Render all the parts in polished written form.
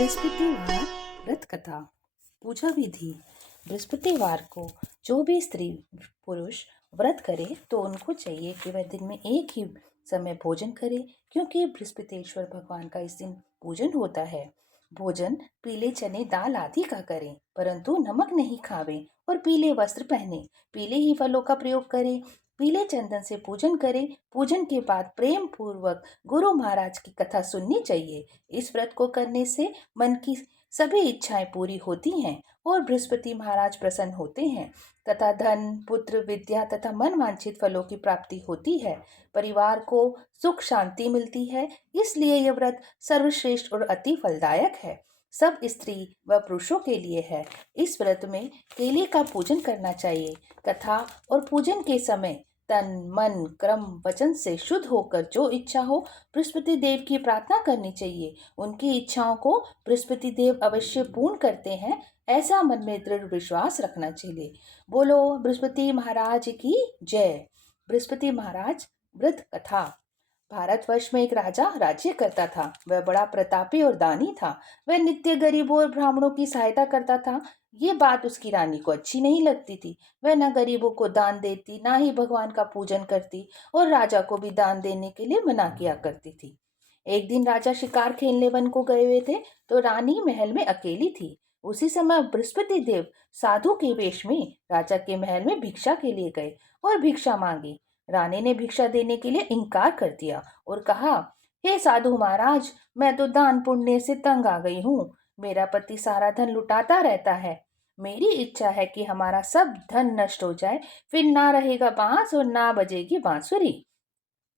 बृहस्पतिवार व्रत कथा। पूजा विधि। बृहस्पतिवार को जो भी स्त्री पुरुष व्रत करे तो उनको चाहिए कि वह दिन में एक ही समय भोजन करे, क्योंकि बृहस्पतिश्वर भगवान का इस दिन पूजन होता है। भोजन पीले चने दाल आदि का करें, परंतु नमक नहीं खावे और पीले वस्त्र पहने, पीले ही फलों का प्रयोग करें, पीले चंदन से पूजन करें। पूजन के बाद प्रेम पूर्वक गुरु महाराज की कथा सुननी चाहिए। इस व्रत को करने से मन की सभी इच्छाएं पूरी होती हैं और बृहस्पति महाराज प्रसन्न होते हैं तथा धन पुत्र विद्या तथा मन वांछित फलों की प्राप्ति होती है। परिवार को सुख शांति मिलती है, इसलिए यह व्रत सर्वश्रेष्ठ और अति फलदायक है। सब स्त्री व पुरुषों के लिए है। इस व्रत में केले का पूजन करना चाहिए। कथा और पूजन के समय तन मन क्रम वचन से शुद्ध होकर जो इच्छा हो बृहस्पति देव की प्रार्थना करनी चाहिए। उनकी इच्छाओं को बृहस्पति देव अवश्य पूर्ण करते हैं, ऐसा मन में दृढ़ विश्वास रखना चाहिए। बोलो बृहस्पति महाराज की जय। बृहस्पति महाराज व्रत कथा। भारतवर्ष में एक राजा राज्य करता था। वह बड़ा प्रतापी और दानी था। वह नित्य गरीबों और ब्राह्मणों की सहायता करता था। ये बात उसकी रानी को अच्छी नहीं लगती थी। वह न गरीबों को दान देती, ना ही भगवान का पूजन करती और राजा को भी दान देने के लिए मना किया करती थी। एक दिन राजा शिकार खेलने वन को गए हुए थे तो रानी महल में अकेली थी। उसी समय बृहस्पति देव साधु के वेश में राजा के महल में भिक्षा के लिए गए और भिक्षा मांगी। रानी ने भिक्षा देने के लिए इनकार कर दिया और कहा, हे साधु महाराज, मैं तो दान पुण्य से तंग आ गई हूँ। मेरा पति सारा धन लुटाता रहता है। मेरी इच्छा है कि हमारा सब धन नष्ट हो जाए, फिर ना रहेगा बांस और ना बजेगी बांसुरी।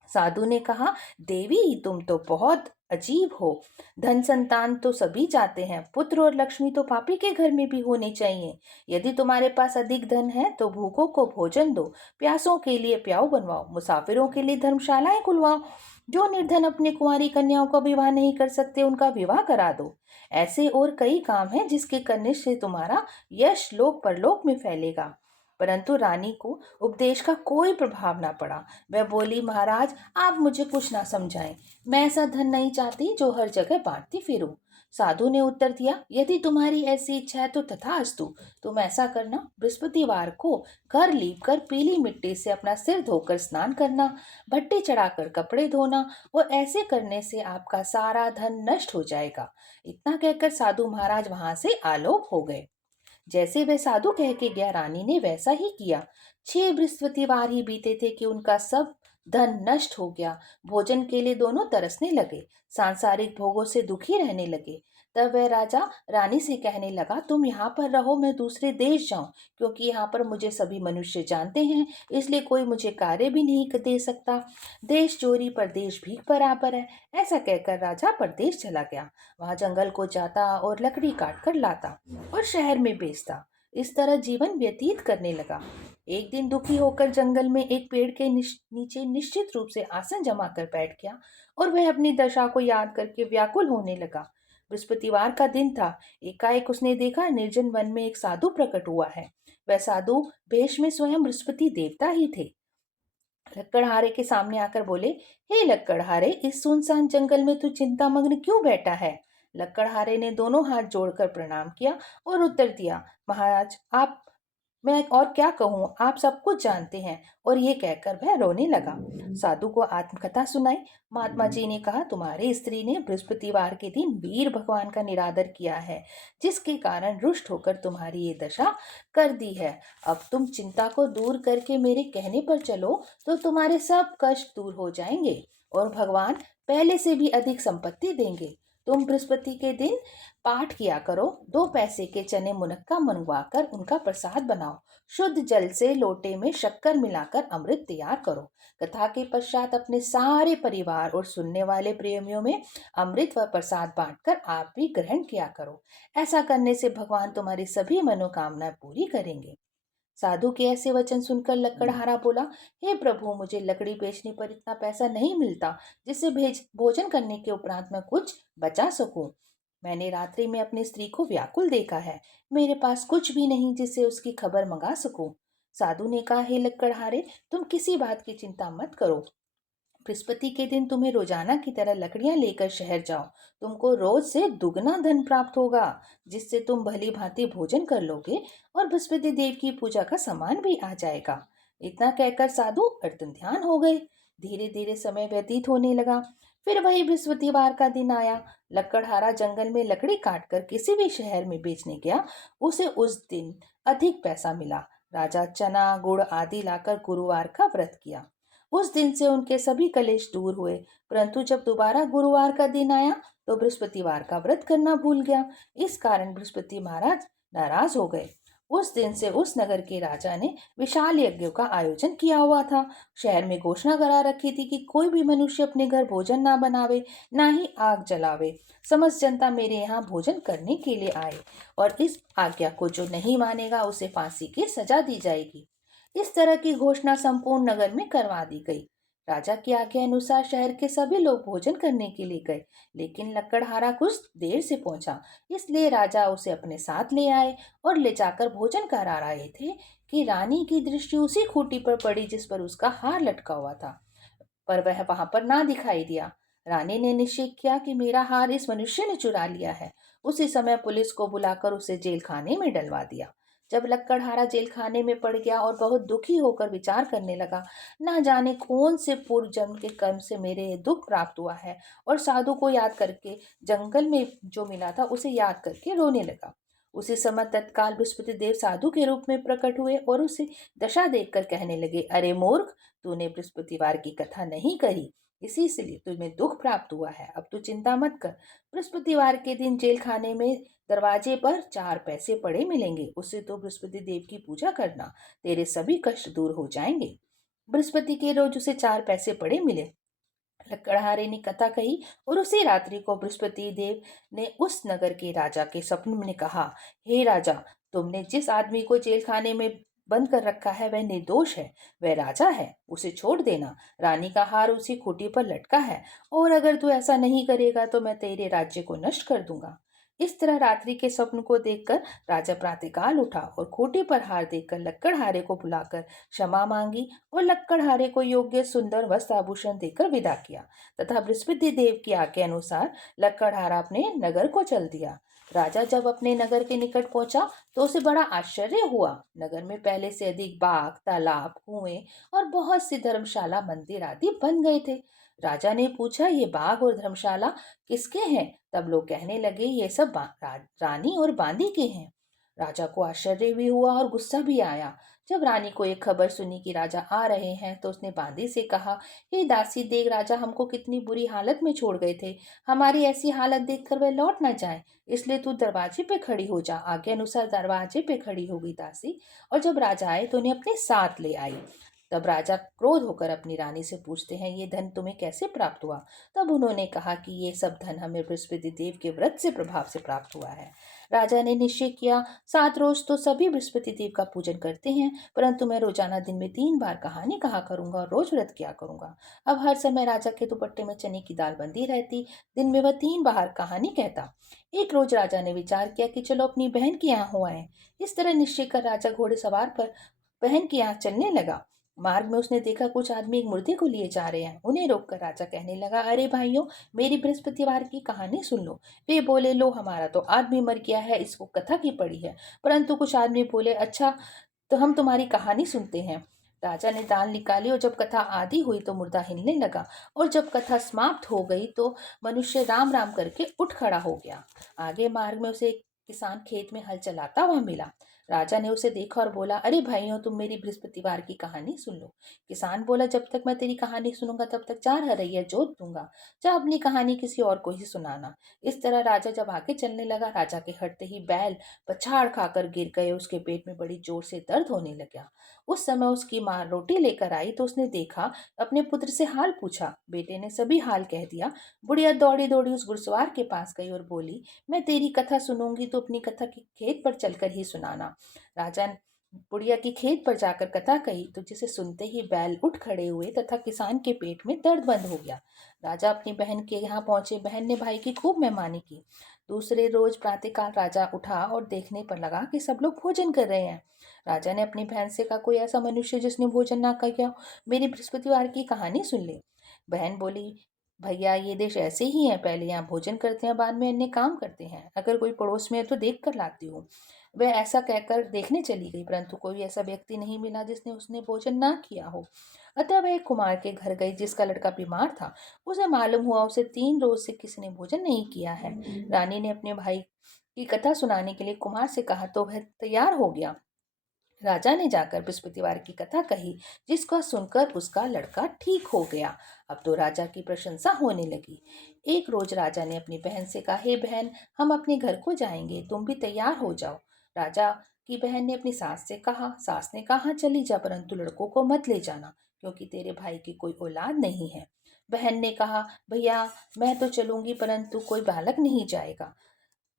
साधु ने कहा, देवी तुम तो बहुत अजीब हो। धन संतान तो सभी चाहते हैं, पुत्र और लक्ष्मी तो पापी के घर में भी होने चाहिए। यदि तुम्हारे पास अधिक धन है तो भूखों को भोजन दो, प्यासों के लिए प्याऊ बनवाओ, मुसाफिरों के लिए धर्मशालाएं खुलवाओ। जो निर्धन अपने कुंवारी कन्याओं का विवाह नहीं कर सकते उनका विवाह करा दो। ऐसे और कई काम हैं जिसके करने से तुम्हारा यश लोक परलोक में फैलेगा। परंतु रानी को उपदेश का कोई प्रभाव ना पड़ा। वह बोली, महाराज आप मुझे कुछ ना समझाएं। मैं ऐसा धन नहीं चाहती जो हर जगह बांटती फिरूं। साधु ने उत्तर दिया, यदि तुम्हारी ऐसी इच्छा है तो तथास्तु। तुम ऐसा करना, बृहस्पतिवार को घर लीप कर पीली मिट्टी से अपना सिर धोकर स्नान करना, भट्टी चढ़ाकर कपड़े धोना और ऐसे करने से आपका सारा धन नष्ट हो जाएगा। इतना कहकर साधु महाराज वहां से आलोप हो गए। जैसे वह साधु कह के गया, रानी ने वैसा ही किया। 6 बृहस्पतिवार ही बीते थे कि उनका सब धन नष्ट हो गया। भोजन के लिए दोनों तरसने लगे, सांसारिक भोगों से दुखी रहने लगे। तब वह राजा रानी से कहने लगा, तुम यहाँ पर रहो, मैं दूसरे देश जाऊं, क्योंकि यहाँ पर मुझे सभी मनुष्य जानते हैं, इसलिए कोई मुझे कार्य भी नहीं दे सकता। देश चोरी परदेश भीख बराबर है। ऐसा कहकर राजा परदेश चला गया। वहां जंगल को जाता और लकड़ी काट कर लाता और शहर में बेचता। इस तरह जीवन व्यतीत करने लगा। एक दिन दुखी होकर जंगल में एक पेड़ के नीचे निश्चित रूप से आसन जमा कर बैठ गया और वह अपनी दशा को याद करके व्याकुल होने लगा। बृहस्पतिवार का दिन था। एकाएक उसने देखा, निर्जन वन में एक साधु प्रकट हुआ है। वह साधु वेश में स्वयं बृहस्पति देवता ही थे। लक्कड़हारे के सामने आकर बोले, हे लक्कड़हारे, इस सुनसान जंगल में तू चिंतामग्न क्यों बैठा है? लक्कड़हारे ने दोनों हाथ जोड़कर प्रणाम किया और उत्तर दिया, महाराज आप, मैं और क्या कहूँ, आप सब कुछ जानते हैं। और ये कहकर वह रोने लगा। साधु को आत्मकथा सुनाई। महात्मा जी ने कहा, तुम्हारी स्त्री ने बृहस्पतिवार के दिन वीर भगवान का निरादर किया है, जिसके कारण रुष्ट होकर तुम्हारी ये दशा कर दी है। अब तुम चिंता को दूर करके मेरे कहने पर चलो तो तुम्हारे सब कष्ट दूर हो जाएंगे और भगवान पहले से भी अधिक संपत्ति देंगे। तुम बृहस्पति के दिन पाठ किया करो। 2 पैसे के चने मुनक्का मंगवाकर उनका प्रसाद बनाओ। शुद्ध जल से लोटे में शक्कर मिलाकर अमृत तैयार करो। कथा के पश्चात अपने सारे परिवार और सुनने वाले प्रेमियों में अमृत व प्रसाद बांटकर आप भी ग्रहण किया करो। ऐसा करने से भगवान तुम्हारी सभी मनोकामनाएं पूरी करेंगे। साधु के ऐसे वचन सुनकर लकड़हारा बोला, हे प्रभु, मुझे लकड़ी बेचने पर इतना पैसा नहीं मिलता जिससे भोजन करने के उपरांत मैं कुछ बचा सकूं। मैंने रात्रि में अपनी स्त्री को व्याकुल देखा है। मेरे पास कुछ भी नहीं जिससे उसकी खबर मंगा सकूं। साधु ने कहा, हे लक्कड़हारे, तुम किसी बात की चिंता मत करो। बृहस्पति के दिन तुम्हें रोजाना की तरह लकड़ियां लेकर शहर जाओ। तुमको रोज से दुगना धन प्राप्त होगा, जिससे तुम भली भांति भोजन कर लोगे और बृहस्पति देव की पूजा का सामान भी आ जाएगा। इतना कहकर साधु अर्तन ध्यान हो गए। धीरे धीरे समय व्यतीत होने लगा। फिर वही बृहस्पतिवार का दिन आया। लकड़हारा जंगल में लकड़ी काटकर किसी भी शहर में बेचने गया। उसे उस दिन अधिक पैसा मिला। राजा चना गुड़ आदि लाकर गुरुवार का व्रत किया। उस दिन से उनके सभी कलेश दूर हुए। परंतु जब दोबारा गुरुवार का दिन आया तो बृहस्पतिवार का व्रत करना भूल गया। इस कारण बृहस्पति महाराज नाराज हो गए। उस दिन से उस नगर के राजा ने विशाल यज्ञों का आयोजन किया हुआ था। शहर में घोषणा करा रखी थी कि कोई भी मनुष्य अपने घर भोजन ना बनावे, ना ही आग जलावे। समस्त जनता मेरे यहाँ भोजन करने के लिए आए और इस आज्ञा को जो नहीं मानेगा उसे फांसी की सजा दी जाएगी। इस तरह की घोषणा संपूर्ण नगर में करवा दी गई। राजा की आज्ञा अनुसार शहर के सभी लोग भोजन करने के लिए गए, लेकिन लकड़हारा कुछ देर से पहुंचा। इसलिए राजा उसे अपने साथ ले आए और ले जाकर भोजन करा रहे थे कि रानी की दृष्टि उसी खूंटी पर पड़ी जिस पर उसका हार लटका हुआ था, पर वह वहां पर ना दिखाई दिया। रानी ने निश्चय किया कि मेरा हार इस मनुष्य ने चुरा लिया है। उसी समय पुलिस को बुलाकर उसे जेल खाने में डलवा दिया। जब लक्कड़हारा जेल खाने में पड़ गया और बहुत दुखी होकर विचार करने लगा, ना जाने कौन से पूर्व जन्म के कर्म से मेरे ये दुख प्राप्त हुआ है, और साधु को याद करके जंगल में जो मिला था उसे याद करके रोने लगा। उसी समय तत्काल बृहस्पति देव साधु के रूप में प्रकट हुए और उसे दशा देखकर कहने लगे, अरे मूर्ख, तूने बृहस्पतिवार की कथा नहीं कही, इसी से तुम्हें दुख प्राप्त हुआ है। अब तू चिंता मत कर। बृहस्पतिवार के दिन जेल खाने में दरवाजे पर 4 पैसे पड़े मिलेंगे, उससे तो बृहस्पति देव की पूजा करना, तेरे सभी कष्ट दूर हो जाएंगे। बृहस्पति के रोज उसे 4 पैसे पड़े मिले। लकड़हारे ने कथा कही और उसी रात्रि को बृहस्पति देव ने उस नगर के राजा के स्वप्न में कहा, हे राजा, तुमने जिस आदमी को जेल खाने में बंद कर रखा है वह निर्दोष है, वह राजा है, उसे छोड़ देना। रानी का हार उसी खूंटी पर लटका है और अगर तू ऐसा नहीं करेगा तो मैं तेरे राज्य को नष्ट कर दूंगा। इस तरह रात्रि के स्वप्न को देखकर राजा प्रातःकाल उठा और खूंटी पर हार देखकर लक्कड़हारे को बुलाकर क्षमा मांगी और लक्कड़हारे को योग्य सुंदर वस्त्र आभूषण देकर विदा किया तथा बृहस्पति देव की आज्ञा अनुसार लक्कड़हारा अपने नगर को चल दिया। राजा जब अपने नगर के निकट पहुंचा तो उसे बड़ा आश्चर्य हुआ। नगर में पहले से अधिक बाग, तालाब, कुएं और बहुत सी धर्मशाला, मंदिर आदि बन गए थे। राजा ने पूछा, ये बाग और धर्मशाला किसके हैं? तब लोग कहने लगे, ये सब रानी और बांदी के हैं। राजा को आश्चर्य भी हुआ और गुस्सा भी आया। जब रानी को एक खबर सुनी कि राजा आ रहे हैं तो उसने बांदी से कहा, हे दासी, देख राजा हमको कितनी बुरी हालत में छोड़ गए थे। हमारी ऐसी हालत देखकर वह लौट न जाए, इसलिए तू दरवाजे पे खड़ी हो जा। आज्ञा अनुसार दरवाजे पे खड़ी होगी दासी और जब राजा आए तो उन्हें अपने साथ ले आई। तब राजा क्रोध होकर अपनी रानी से पूछते हैं, ये धन तुम्हें कैसे प्राप्त हुआ? तब उन्होंने कहा कि ये सब धन हमें बृहस्पति देव के व्रत से प्रभाव से प्राप्त हुआ है। राजा ने निश्चय किया, 7 रोज तो सभी बृहस्पति देव का पूजन करते हैं, परंतु मैं रोजाना दिन में 3 बार कहानी कहा करूंगा और रोज व्रत किया करूंगा। अब हर समय राजा के दुपट्टे में चने की दाल बंधी रहती। दिन में वह 3 बार कहानी कहता। एक रोज राजा ने विचार किया कि चलो अपनी बहन के यहाँ हो आए। इस तरह निश्चय कर राजा घोड़े सवार पर बहन के यहाँ चलने लगा। मार्ग में उसने देखा कुछ आदमी एक मुर्दे को लिए जा रहे हैं। उन्हें रोककर राजा कहने लगा, अरे भाइयों, मेरी बृहस्पतिवार की कहानी सुन लो। वे बोले, लो, हमारा तो आदमी मर गया है, इसको कथा की पड़ी है। परंतु कुछ आदमी बोले, अच्छा, तो हम तुम्हारी कहानी सुनते हैं। राजा ने दाल निकाली और जब कथा आधी हुई तो मुर्दा हिलने लगा और जब कथा समाप्त हो गई तो मनुष्य राम राम करके उठ खड़ा हो गया। आगे मार्ग में उसे एक किसान खेत में हल चलाता हुआ मिला। राजा ने उसे देखा और बोला, अरे भाइयों, तुम मेरी बृहस्पतिवार की कहानी सुन लो। किसान बोला, जब तक मैं तेरी कहानी सुनूंगा तब तक 4 हरैया जोत दूंगा। जा अपनी कहानी किसी और को ही सुनाना। इस तरह राजा जब आगे चलने लगा, राजा के हटते ही बैल पछाड़ खाकर गिर गए। उसके पेट में बड़ी जोर से दर्द होने लगा। उस समय उसकी माँ रोटी लेकर आई तो उसने देखा, अपने पुत्र से हाल पूछा। बेटे ने सभी हाल कह दिया। बुढ़िया दौड़ी दौड़ी उस घुड़सवार के पास गई और बोली, मैं तेरी कथा सुनूंगी तो अपनी कथा के खेत पर चलकर ही सुनाना। राजा ने बुढ़िया की खेत पर जाकर कथा कही तो जिसे सुनते ही बैल उठ खड़े हुए तथा किसान के पेट में दर्द बंद हो गया। राजा अपनी बहन के यहाँ पहुंचे। बहन ने भाई की खूब मेहमानी की। दूसरे रोज प्रातःकाल राजा उठा और देखने पर लगा कि सब लोग भोजन कर रहे हैं। राजा ने अपनी बहन से कहा, कोई ऐसा मनुष्य जिसने भोजन ना किया, मेरी बृहस्पतिवार की कहानी सुन ले। बहन बोली, भैया ये देश ऐसे ही है, पहले यहाँ भोजन करते हैं, बाद में अन्य काम करते हैं। अगर कोई पड़ोस में है तो देख कर लाती हूँ। वह ऐसा कहकर देखने चली गई, परंतु कोई ऐसा व्यक्ति नहीं मिला जिसने उसने भोजन ना किया हो। अतः वह एक कुमार के घर गई जिसका लड़का बीमार था। उसे मालूम हुआ उसे 3 रोज से किसी ने भोजन नहीं किया है। रानी ने अपने भाई की कथा सुनाने के लिए कुमार से कहा तो वह तैयार हो गया। राजा ने जाकर बृहस्पतिवार की कथा कही, जिसको सुनकर उसका लड़का ठीक हो गया। अब तो राजा की प्रशंसा होने लगी। एक रोज राजा ने अपनी बहन से कहा, हे बहन, हम अपने घर को जाएंगे, तुम भी तैयार हो जाओ। राजा की बहन ने अपनी सास से कहा। सास ने कहा, "हाँ, चली जा, परंतु लड़कों को मत ले जाना, क्योंकि तेरे भाई की कोई औलाद नहीं है।" बहन ने कहा, भैया, मैं तो चलूंगी, परंतु कोई बालक नहीं जाएगा।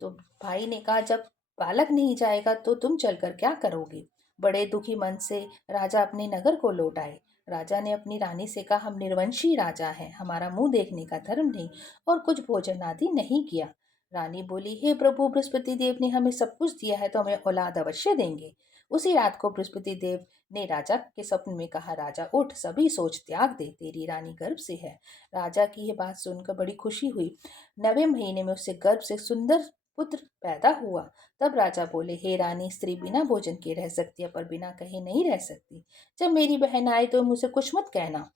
तो भाई ने कहा, जब बालक नहीं जाएगा तो तुम चलकर क्या करोगे? बड़े दुखी मन से राजा अपने नगर को लौट आए। राजा ने अपनी रानी से कहा, हम निर्वंशी राजा हैं, हमारा मुंह देखने का धर्म नहीं और कुछ भोजन आदि नहीं किया। रानी बोली, हे प्रभु, बृहस्पति देव ने हमें सब कुछ दिया है तो हमें औलाद अवश्य देंगे। उसी रात को बृहस्पति देव ने राजा के स्वप्न में कहा, राजा उठ, सभी सोच त्याग दे, तेरी रानी गर्भ से है। राजा की यह बात सुनकर बड़ी खुशी हुई। 9वें महीने में उससे गर्भ से सुंदर पुत्र पैदा हुआ। तब राजा बोले, हे रानी, स्त्री बिना भोजन के रह सकती है, पर बिना कहे नहीं रह सकती। जब मेरी बहन आए तो मुझे कुछ मत कहना।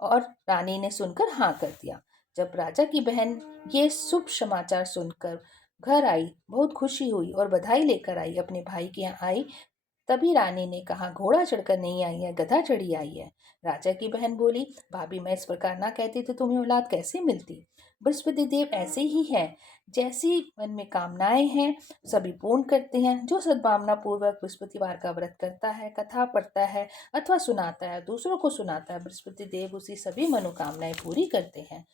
और रानी ने सुनकर हाँ कर दिया। जब राजा की बहन ये शुभ समाचार सुनकर घर आई, बहुत खुशी हुई और बधाई लेकर आई, अपने भाई के यहाँ आई। तभी रानी ने कहा, घोड़ा चढ़कर नहीं आई है, गधा चढ़ी आई है। राजा की बहन बोली, भाभी, मैं इस प्रकार ना कहती तो तुम्हें औलाद कैसे मिलती? बृहस्पति देव ऐसे ही है, जैसी मन में कामनाएं हैं सभी पूर्ण करते हैं। जो सद्भावना पूर्वक बृहस्पतिवार का व्रत करता है, कथा पढ़ता है अथवा सुनाता है, दूसरों को सुनाता है, बृहस्पति देव उसी सभी मनोकामनाएं पूरी करते हैं।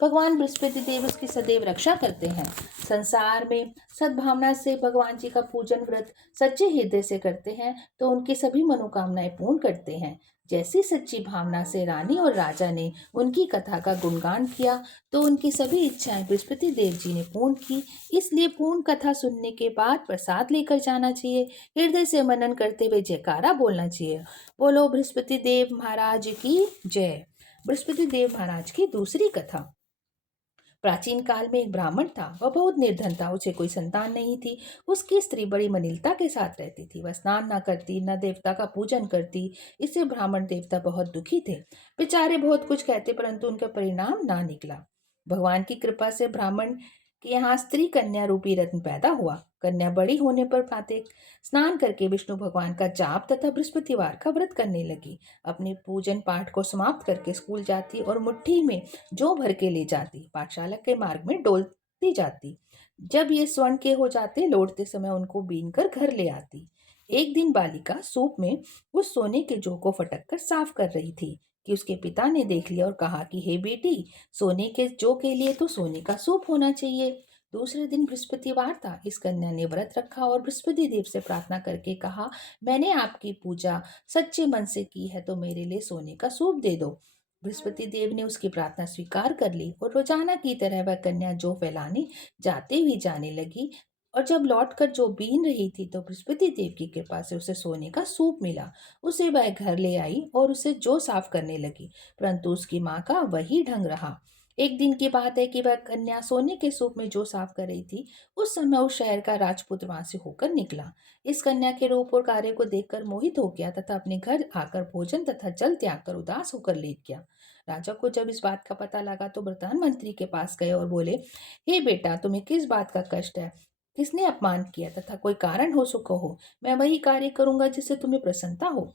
भगवान बृहस्पति देव उसकी सदैव रक्षा करते हैं। संसार में सद्भावना से भगवान जी का पूजन व्रत सच्चे हृदय से करते हैं तो उनकी सभी मनोकामनाएं पूर्ण करते हैं। जैसी सच्ची भावना से रानी और राजा ने उनकी कथा का गुणगान किया तो उनकी सभी इच्छाएं बृहस्पति देव जी ने पूर्ण की। इसलिए पूर्ण कथा सुनने के बाद प्रसाद लेकर जाना चाहिए, हृदय से मनन करते हुए जयकारा बोलना चाहिए। बोलो बृहस्पति देव महाराज की जय। बृहस्पति देव महाराज की दूसरी कथा। प्राचीन काल में एक ब्राह्मण था। वह बहुत निर्धन था, उसे कोई संतान नहीं थी। उसकी स्त्री बड़ी मलिनता के साथ रहती थी। वह स्नान न करती, न देवता का पूजन करती। इससे ब्राह्मण देवता बहुत दुखी थे। बेचारे बहुत कुछ कहते, परंतु उनका परिणाम ना निकला। भगवान की कृपा से ब्राह्मण के यहाँ स्त्री कन्या रूपी रत्न पैदा हुआ। कन्या बड़ी होने पर प्रातः स्नान करके विष्णु भगवान का जाप तथा बृहस्पतिवार का व्रत करने लगी। अपने पूजन पाठ को समाप्त करके स्कूल जाती और मुट्ठी में जौ भर के ले जाती, पाठशाला के मार्ग में डोलती जाती। जब ये स्वर्ण के हो जाते, लौटते समय उनको बीन कर घर ले आती। एक दिन बालिका सूप में उस सोने के जौ को फटक कर साफ कर रही थी कि उसके पिता ने देख लिया और कहा कि हे बेटी, सोने के जौ के लिए तो सोने का सूप होना चाहिए। दूसरे दिन बृहस्पतिवार था। इस कन्या ने व्रत रखा और बृहस्पति देव से प्रार्थना करके कहा, मैंने आपकी पूजा सच्चे मन से की है तो मेरे लिए सोने का सूप दे दो। बृहस्पति देव ने उसकी प्रार्थना स्वीकार कर ली और रोजाना की तरह वह कन्या जौ फैलाने जाते हुए जाने लगी। और जब लौटकर जो बीन रही थी तो बृहस्पति देव की कृपा से उसे सोने का सूप मिला। उसे वह घर ले आई और उसे जौ साफ करने लगी, परंतु उसकी माँ का वही ढंग रहा। एक दिन की बात है कि वह कन्या सोने के सूप में जो साफ कर रही थी, उस समय उस शहर का राजपुत्र वहां से होकर निकला। इस कन्या के रूप और कार्य को देखकर मोहित हो गया तथा अपने घर आकर भोजन तथा जल त्याग कर उदास होकर लेट गया। राजा को जब इस बात का पता लगा तो प्रधानमंत्री के पास गए और बोले, हे बेटा, तुम्हें किस बात का कष्ट है? किसने अपमान किया तथा कोई कारण हो सो कहो, मैं वही कार्य करूंगा जिससे तुम्हें प्रसन्नता हो।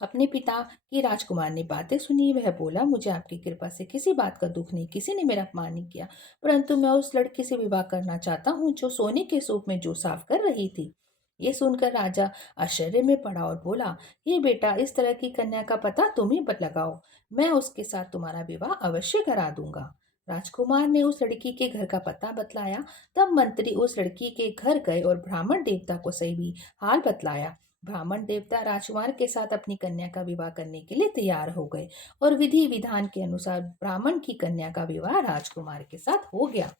अपने पिता की राजकुमार ने बातें सुनी। वह बोला, मुझे आपकी कृपा से किसी बात का दुख नहीं, किसी ने मेरा अपमान नहीं किया, परंतु मैं उस लड़की से विवाह करना चाहता हूँ जो सोने के सूप में जो साफ कर रही थी। ये सुनकर राजा आश्चर्य में पड़ा और बोला, ये बेटा, इस तरह की कन्या का पता तुम ही लगाओ, मैं उसके साथ तुम्हारा विवाह अवश्य करा दूंगा। राजकुमार ने उस लड़की के घर का पता बतलाया। तब मंत्री उस लड़की के घर गए और ब्राह्मण देवता को सही हाल बतलाया। ब्राह्मण देवता राजकुमार के साथ अपनी कन्या का विवाह करने के लिए तैयार हो गए और विधि विधान के अनुसार ब्राह्मण की कन्या का विवाह राजकुमार के साथ हो गया।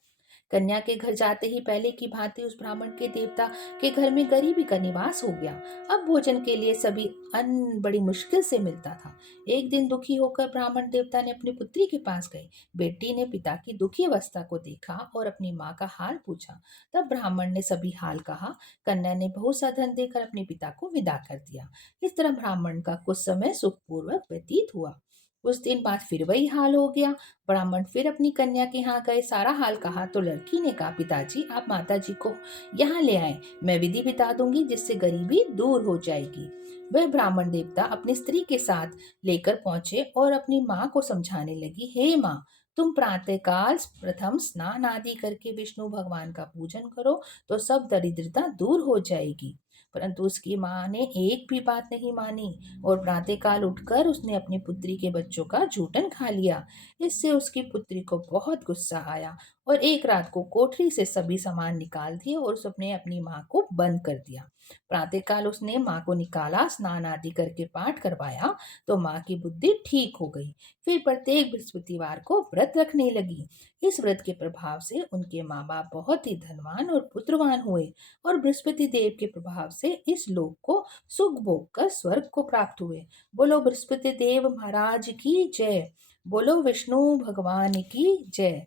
कन्या के घर जाते ही पहले की भांति उस ब्राह्मण के देवता के घर में गरीबी का निवास हो गया। अब भोजन के लिए सभी अन्न बड़ी मुश्किल से मिलता था। एक दिन दुखी होकर ब्राह्मण देवता ने अपनी पुत्री के पास गए। बेटी ने पिता की दुखी अवस्था को देखा और अपनी माँ का हाल पूछा। तब ब्राह्मण ने सभी हाल कहा। कन्या ने बहुत सा धन देकर अपने पिता को विदा कर दिया। इस तरह ब्राह्मण का कुछ समय सुखपूर्वक व्यतीत हुआ। कुछ दिन बाद फिर वही हाल हो गया। ब्राह्मण फिर अपनी कन्या के यहाँ गए, सारा हाल कहा तो लड़की ने कहा, पिताजी आप माताजी को यहाँ ले आए, मैं विधि बिता दूंगी जिससे गरीबी दूर हो जाएगी। वह ब्राह्मण देवता अपनी स्त्री के साथ लेकर पहुंचे और अपनी माँ को समझाने लगी, हे माँ, तुम प्रातःकाल प्रथम स्नान आदि करके विष्णु भगवान का पूजन करो तो सब दरिद्रता दूर हो जाएगी। परंतु उसकी माँ ने एक भी बात नहीं मानी और प्रातःकाल उठकर उसने अपनी पुत्री के बच्चों का जूठन खा लिया। इससे उसकी पुत्री को बहुत गुस्सा आया और एक रात को कोठरी से सभी सामान निकाल दिए और उसने अपनी माँ को बंद कर दिया। प्रातःकाल उसने माँ को निकाला, स्नान आदि करके पाठ करवाया तो माँ की बुद्धि ठीक हो गई। फिर प्रत्येक बृहस्पतिवार को व्रत रखने लगी। इस व्रत के प्रभाव से उनके माँ बाप बहुत ही धनवान और पुत्रवान हुए और बृहस्पति देव के प्रभाव से इस लोक को सुख भोग कर स्वर्ग को प्राप्त हुए। बोलो बृहस्पति देव महाराज की जय। बोलो विष्णु भगवान की जय।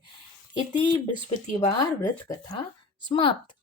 इति बृहस्पतिवार व्रत कथा समाप्त।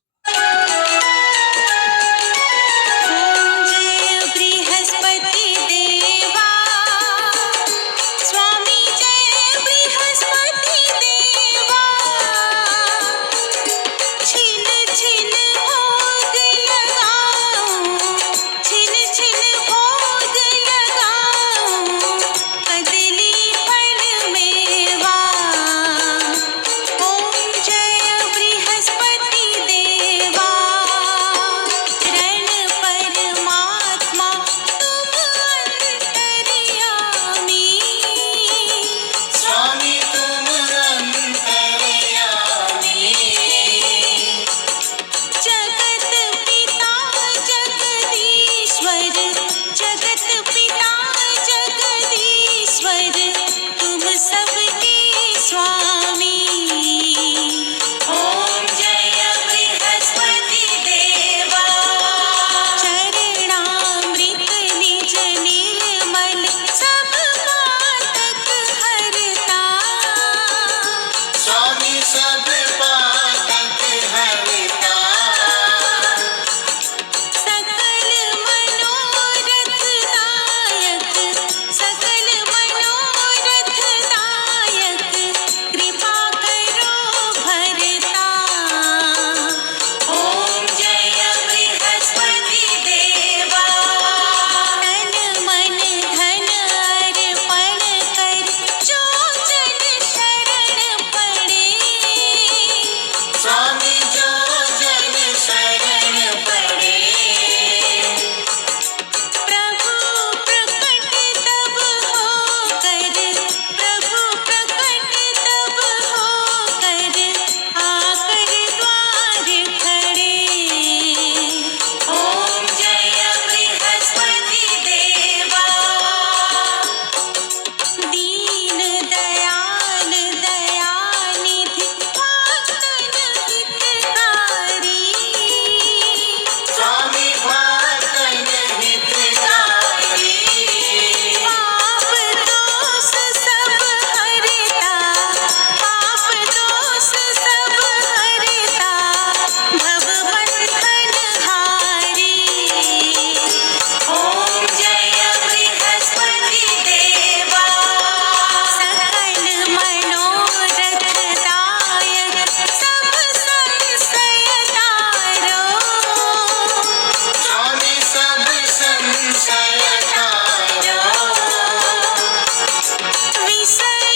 विषय